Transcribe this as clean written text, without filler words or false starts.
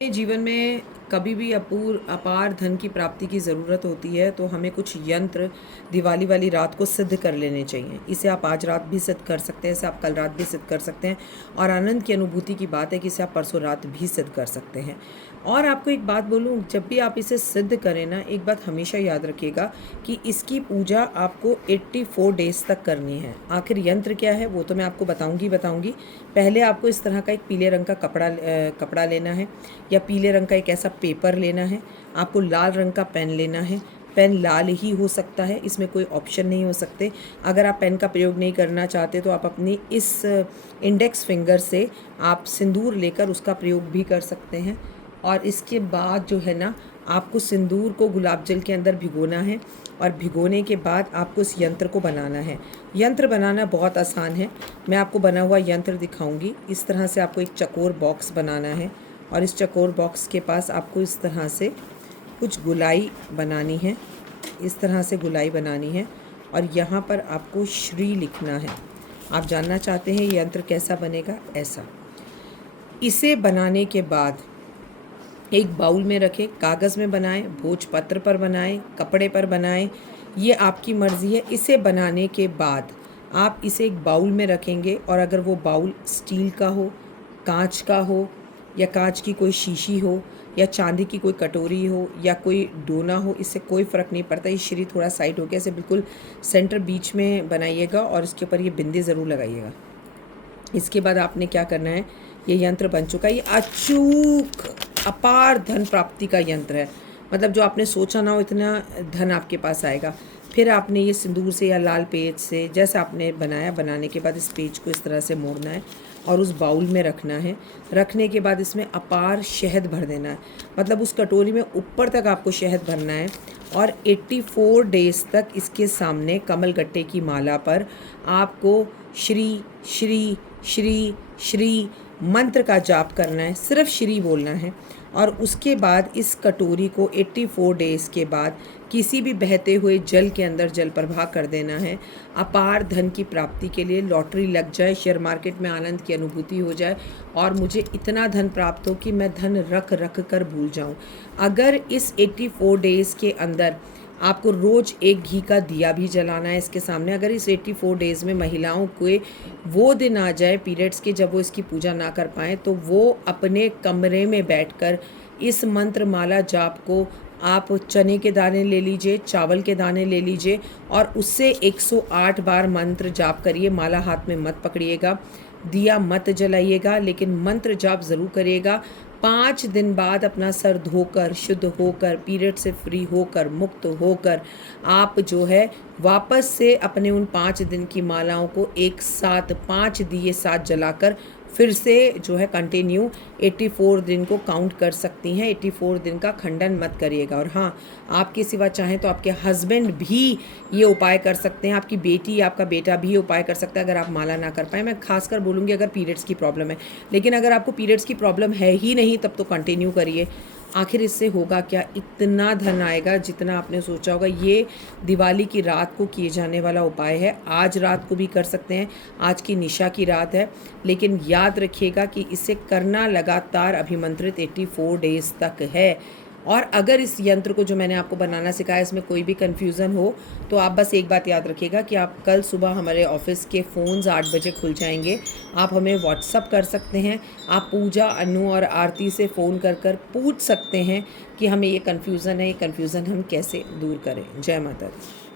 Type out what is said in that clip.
जीवन में कभी भी अपार धन की प्राप्ति की ज़रूरत होती है तो हमें कुछ यंत्र दिवाली वाली रात को सिद्ध कर लेने चाहिए। इसे आप आज रात भी सिद्ध कर सकते हैं, इसे आप कल रात भी सिद्ध कर सकते हैं और आनंद की अनुभूति की बात है कि इसे आप परसों रात भी सिद्ध कर सकते हैं। और आपको एक बात बोलूं, जब भी आप इसे सिद्ध करें ना, एक बात हमेशा याद रखिएगा कि इसकी पूजा आपको 84 डेज़ तक करनी है। आखिर यंत्र क्या है वो तो मैं आपको बताऊंगी। पहले आपको इस तरह का एक पीले रंग का कपड़ा लेना है या पीले रंग का एक ऐसा पेपर लेना है। आपको लाल रंग का पेन लेना है। पेन लाल ही हो सकता है, इसमें कोई ऑप्शन नहीं हो सकते। अगर आप पेन का प्रयोग नहीं करना चाहते तो आप अपनी इस इंडेक्स फिंगर से आप सिंदूर लेकर उसका प्रयोग भी कर सकते हैं। और इसके बाद जो है ना, आपको सिंदूर को गुलाब जल के अंदर भिगोना है और भिगोने के बाद आपको इस यंत्र को बनाना है। यंत्र बनाना बहुत आसान है, मैं आपको बना हुआ यंत्र दिखाऊंगी। इस तरह से आपको एक चकोर बॉक्स बनाना है और इस चकोर बॉक्स के पास आपको इस तरह से कुछ गुलाई बनानी है। इस तरह से गुलाई बनानी है और यहाँ पर आपको श्री लिखना है। आप जानना चाहते हैं यंत्र कैसा बनेगा? ऐसा। इसे बनाने के बाद एक बाउल में रखें, कागज़ में बनाएं, भोजपत्र पर बनाएं, कपड़े पर बनाएं, ये आपकी मर्ज़ी है। इसे बनाने के बाद आप इसे एक बाउल में रखेंगे और अगर वो बाउल स्टील का हो, कांच का हो या कांच की कोई शीशी हो या चांदी की कोई कटोरी हो या कोई डोना हो, इससे कोई फ़र्क नहीं पड़ता। ये श्री थोड़ा साइड हो गया, इसे बिल्कुल सेंटर बीच में बनाइएगा और इसके ऊपर ये बिंदी ज़रूर लगाइएगा। इसके बाद आपने क्या करना है, ये यंत्र बन चुका है। ये अचूक अपार धन प्राप्ति का यंत्र है, मतलब जो आपने सोचा ना हो इतना धन आपके पास आएगा। फिर आपने ये सिंदूर से या लाल पेज से जैसा आपने बनाया, बनाने के बाद इस पेज को इस तरह से मोड़ना है और उस बाउल में रखना है। रखने के बाद इसमें अपार शहद भर देना है, मतलब उस कटोरी में ऊपर तक आपको शहद भरना है और 84 डेज़ तक इसके सामने कमल गट्टे की माला पर आपको श्री श्री श्री श्री मंत्र का जाप करना है। सिर्फ श्री बोलना है और उसके बाद इस कटोरी को 84 डेज़ के बाद किसी भी बहते हुए जल के अंदर जल प्रवाह कर देना है। अपार धन की प्राप्ति के लिए लॉटरी लग जाए, शेयर मार्केट में आनंद की अनुभूति हो जाए और मुझे इतना धन प्राप्त हो कि मैं धन रख रख कर भूल जाऊं। अगर इस 84 डेज़ के अंदर आपको रोज़ एक घी का दिया भी जलाना है इसके सामने। अगर इस 84 डेज़ में महिलाओं को वो दिन आ जाए पीरियड्स के जब वो इसकी पूजा ना कर पाएँ, तो वो अपने कमरे में बैठकर इस मंत्र माला जाप को आप चने के दाने ले लीजिए, चावल के दाने ले लीजिए और उससे 108 बार मंत्र जाप करिए। माला हाथ में मत पकड़िएगा, दिया मत जलाइएगा, लेकिन मंत्र जाप ज़रूर करिएगा। 5 दिन बाद अपना सर धोकर, शुद्ध होकर, पीरियड से फ्री होकर, मुक्त होकर आप जो है वापस से अपने उन 5 दिन की मालाओं को एक साथ 5 दिए साथ जलाकर फिर से जो है कंटिन्यू 84 दिन को काउंट कर सकती हैं। 84 दिन का खंडन मत करिएगा। और हाँ, आपके सिवा चाहें तो आपके हस्बैंड भी ये उपाय कर सकते हैं, आपकी बेटी, आपका बेटा भी ये उपाय कर सकता है अगर आप माला ना कर पाएँ। मैं खासकर बोलूँगी अगर पीरियड्स की प्रॉब्लम है, लेकिन अगर आपको पीरियड्स की प्रॉब्लम है ही नहीं तब तो कंटिन्यू करिए। आखिर इससे होगा क्या, इतना धन आएगा जितना आपने सोचा होगा। ये दिवाली की रात को किए जाने वाला उपाय है, आज रात को भी कर सकते हैं, आज की निशा की रात है, लेकिन याद रखिएगा कि इसे करना लगातार अभिमंत्रित 84 डेज़ तक है। और अगर इस यंत्र को जो मैंने आपको बनाना सिखाया इसमें कोई भी कन्फ्यूज़न हो तो आप बस एक बात याद रखिएगा कि आप कल सुबह हमारे ऑफिस के फ़ोन्स 8 बजे खुल जाएंगे। आप हमें व्हाट्सअप कर सकते हैं, आप पूजा, अनु और आरती से फ़ोन कर पूछ सकते हैं कि हमें ये कन्फ्यूज़न है, ये कन्फ्यूज़न हम कैसे दूर करें। जय माता दी।